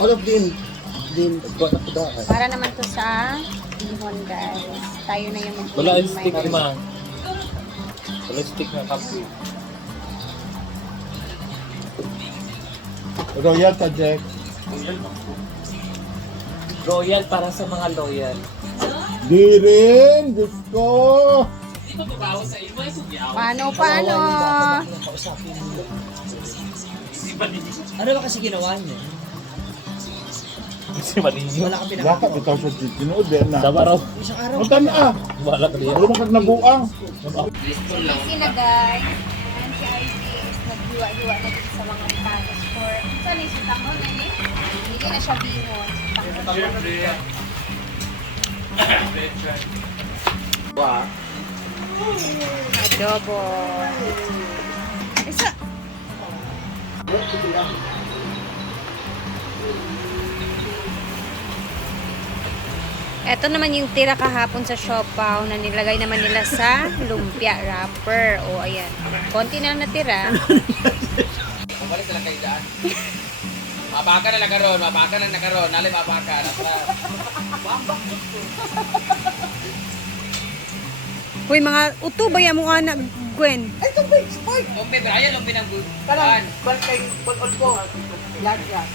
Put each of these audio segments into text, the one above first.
All of them. Din, Para naman to sa bihon, guys. Tayo na yung mag-iimay. Wala yung stick ma. Wala stick na kape. Royal ka, Jack. Royal para sa mga loyal. Di rin, Diyos ko. Paano? Ano ba kasi ginawa niyo? Kasi maninyo. Wala kang Baka pinakagawa. bitaw sa tinood din na. Sama raw. Isang araw. Ang tana ah. Wala ka diyan. Wala mo kag nabuang. Busy na, guys. And si Ivy is naghiwa-hiwa na dito sa mga tacos for... Saan yung sutangon na eh? Hindi na siya bihon. Adobo. Isa. Ito naman yung tira kahapon sa siopaw na nilagay naman nila sa lumpia wrapper. O, ayan. Konti na lang natira. Bumalik na lang kayo dyan. Mapaka na lang karon, mapaka na karon, nalay mapaka. Uy, mga uto ba yan mo anak, Gwen? Lumpi, Brian, lumpi ng buwan. Balkay, pulol ko. Lahat yan.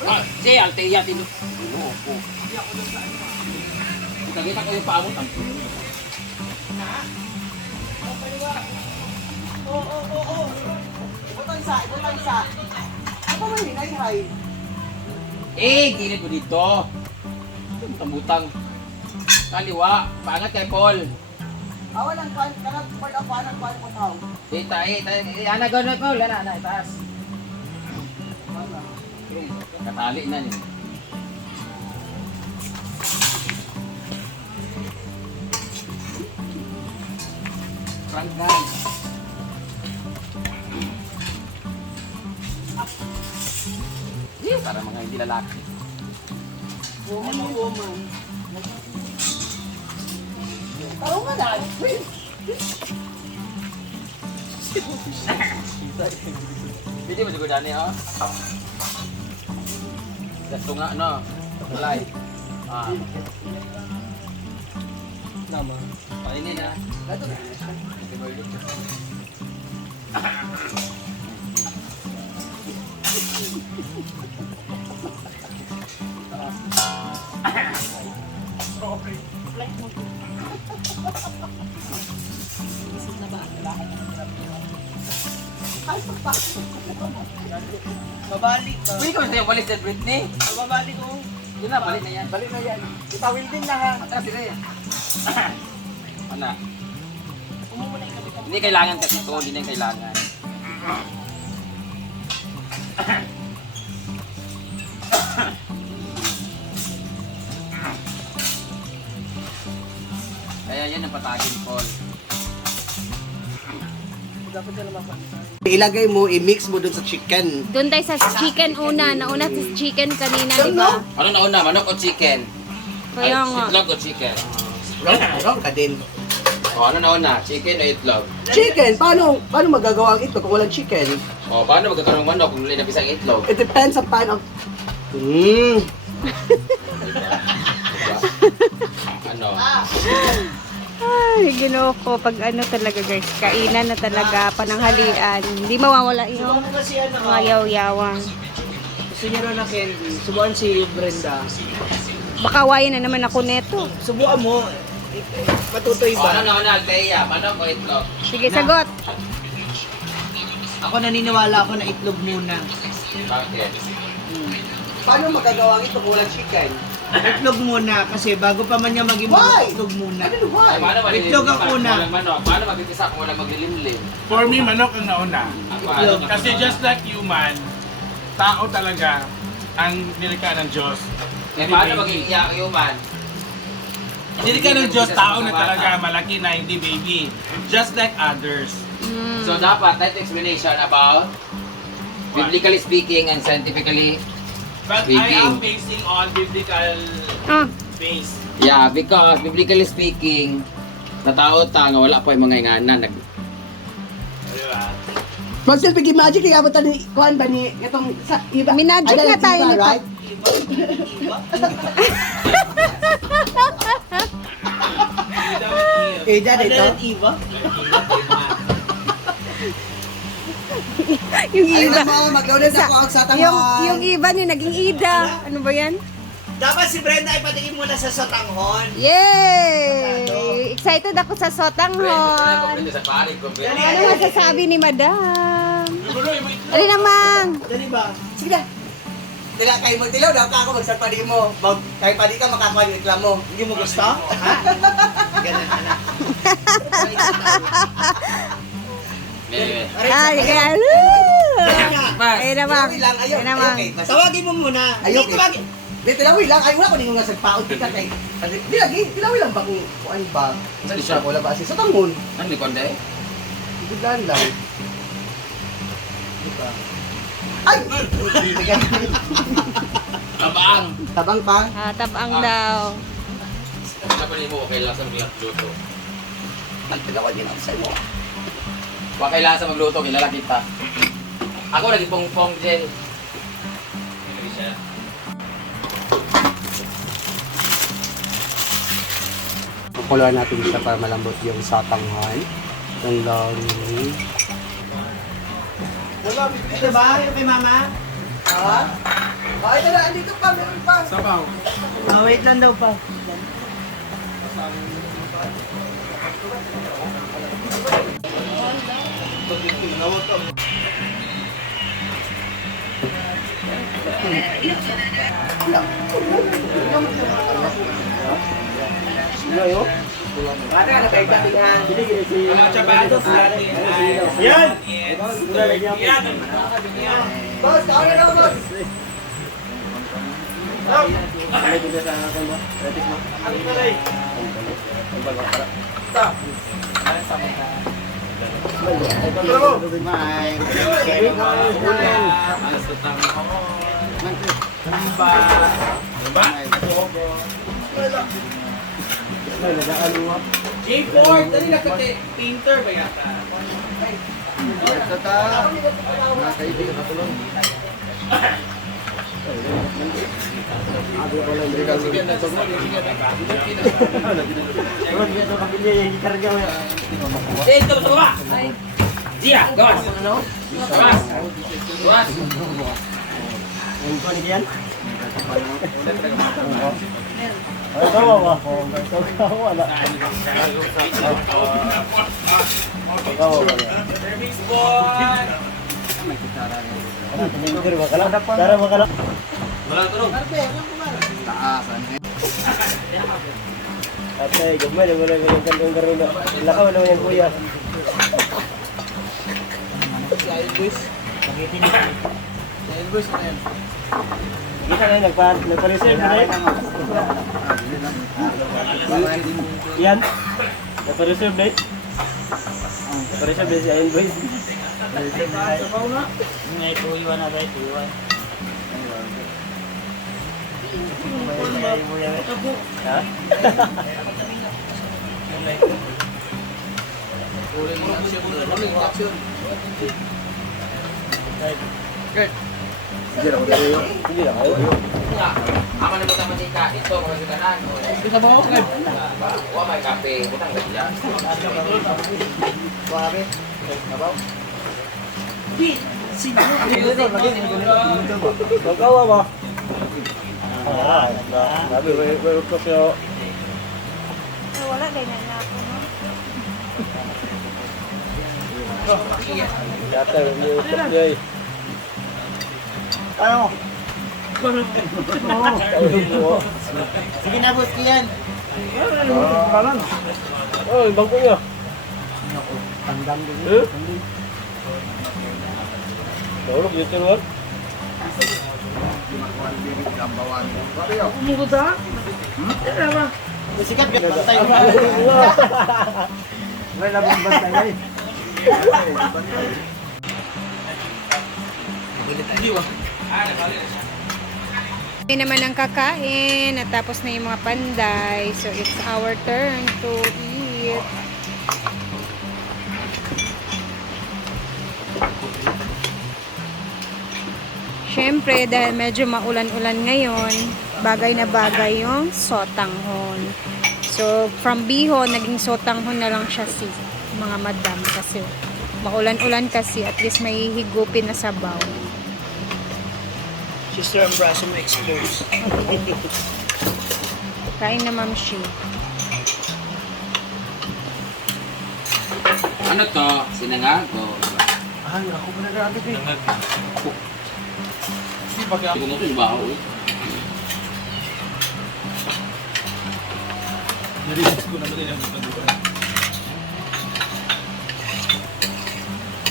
Ah, si Altea, tino. Oo. Kita ko yung paamot. Ibutang isa. Ano ba yung hinay-hay? Gilid mo dito. Butang-butang. Kaliwa, pangat kay Paul. Walang kwan, kanag part of one, kwan mo tao. Ana gano'n Paul, ana, itaas. Katali na niyo. Ranggan. Para mga hindi lalaki. Woman. Taro nga na. Hindi mo siguro dani, oh. Gasto nga, no? Malay. Nama. Painin na. Gato na. Babalik ka. Uy, kung sa'yo balik sa Britney. Babalik ko. Yun na, balik na yan. Balik na yan. Ipawil din na ha. Atras sila yan. Ano? Hindi kailangan kasi ito, hindi na kailangan. Kaya yan ang patagin, Paul. Dapat ka naman. Ilagay mo, i-mix mo dun sa chicken. Doon tayo sa chicken una. Nauna sa chicken kanina, di ba? Ano nauna? Manok o chicken? Kaya nga. Itlog o chicken? Wrong ka din. O ano nauna? Chicken o itlog? Chicken, paano magagawa ang ito kung walang chicken? O paano magkakaroon ng manok kung wala na isang itlog? It depends sa paano. Diba? Ano? Ay, ginoo ko. Pag ano talaga, guys. Kainan na talaga. Pananghalian. Hindi mawawala yung Kasi ano, mga yaw-yawang. gusto niya rin ng candy. Subuan si Brenda. Baka wayan na naman ako neto. Subuan mo. Matutoy O ano nauna? Althea? Manok o itlog? Sige, sagot. Ako naniniwala ako na itlog muna. Bakit? Paano magagawa ang ito kung walang chicken? Itlog muna kasi bago pa man niya maging Why? itlog muna. Ano Ay, paano malililim Itlog ang pa? una. Walang manok. Paano magtitisa kung walang maglilimlim? For me, manok ang nauna. Paano? Kasi just like human, tao talaga ang nilikha ng Diyos. Eh, paano maging human? Nilikha ng Diyos, tao na talaga, malaki na, hindi baby. Just like others. So dapat, that explanation about biblically speaking and scientifically. But I am basing on biblical Ah, base. Yeah, because biblically speaking, na tao ta nga wala pa yung mga inganan. Diba? Marcel, pigi magic, kaya ba ni kuhan ba ni itong sa iba? Minagic Ay, nga tayo iba, nito. right? Ida dito. Iba? Yung Ayun iba. na mo, mag-loaded ako ang sa tangan. Yung iba niya naging ida. Ano ba yan? Dapat si Brenda ipatingin muna sa sotanghon. Yay! Excited ako sa sotanghon. Sa pari ko. Ano masasabi ni Madam? Ali namang. Dali ba? Sige na. Tila kayo mo tilaw, daw ka ako magsagpadi mo. Kahit padi ka, makakuha yung reklamo. Hindi mo gusto? Ha? Ganun na lang. Ay, kaya. Ay namang. Tilawi lang, ayaw. Ay namang. Okay, basta. Tawagin mo muna. Ayaw, Hindi tawagin. Di, tilawi lang. Ay, wala ko nung nga sagpaot kita kay... Di lagi, tilawi lang ba kung ano ba? Saan siya? Wala ba? Sa tangon. Ano ni Konde? Biglaan lang. Di ba? Ay! Abang! Tabang pa. Tabang daw. Ano pa mo okay lang sa magluto? Magtagawa din ako sa'yo. Huwag kailangan sa magluto, kilala kita. Ako lagi pong Jay. Kukuluan natin siya para malambot yung satanghon. Yung lori. Ito ba? Yung kay mama? Ha? Oh, ito na, andito pa, meron pa. Sabaw. Wait lang daw pa. Bata na tayo dati nga. Mga chabados natin ay... Yan! Yan! Boss, kaon na daw, boss. J4, dali na kasi painter ba yata? Ito sa baba! Dia, gawas! Gawas! Gawas! Service boy! Wala tulog. Ate, gumay na wala yung kandong karuna. Lakaw na yung kuya. Si Elvis. Pagitin niya. Si Elvis na yan. Kita na yun, nagpa-reserve na yun. Yan. Nagpa-reserve na yun. Nagpa-reserve na si Elvis. Sabaw na. Ngay tuiwan na tayo, tuiwan. Ha? Hindi na kayo. Ama na kita manika, ito mga sikanan. Kita ba ako? Huwag may kape, butang gaya. Suwabe. Magawa ba? Sabi, meron ko siya. Wala, ganyan na ako, no? Yata, may usap niya eh. Ano? Sige na, boss ko yan. Oh, ibang ko niya. Tandang din. Eh? Tulog yung tinuan. Umugod ha? Sikat ka, bantay mo. May labang bantay na eh. Hindi naman ang kakain, natapos na yung mga panday. So, it's our turn to eat. Siyempre, dahil medyo maulan-ulan ngayon, bagay na bagay yung sotanghon. So, from bihon, naging sotanghon na lang siya si mga madam kasi maulan-ulan kasi at least may higupin na sabaw. Sister, ang braso mo exposed. Kain na Ma'am Shi. Ano to? Sinangago. Ay, ako ba nag-aagad eh? Hindi ko mo ito yung baho eh. Narinig ko naman din ang pagkakuha.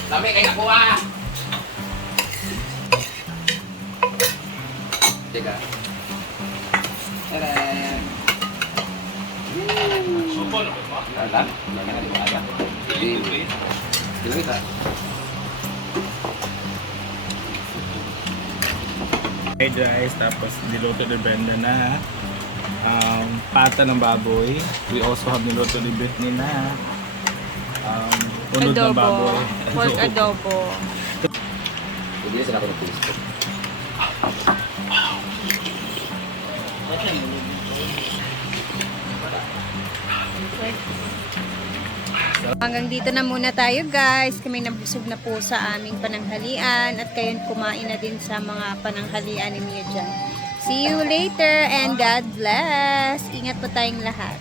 Lami kay nakuha. Teka. Tada! Supo na ba mo? Alam? Hindi ka na di ba alam? Hindi. Hindi kita. Fried rice, tapos niluto ni Brenda na pata ng baboy. We also have niluto ni Britney na unod ng Adobo. baboy. Pork adobo. Hindi na sila ako nag-Facebook. Hanggang dito na muna tayo guys. Kami nabusog na po sa aming pananghalian at kayo kumain na din sa mga pananghalian ninyo dyan. See you later and God bless. Ingat po tayong lahat.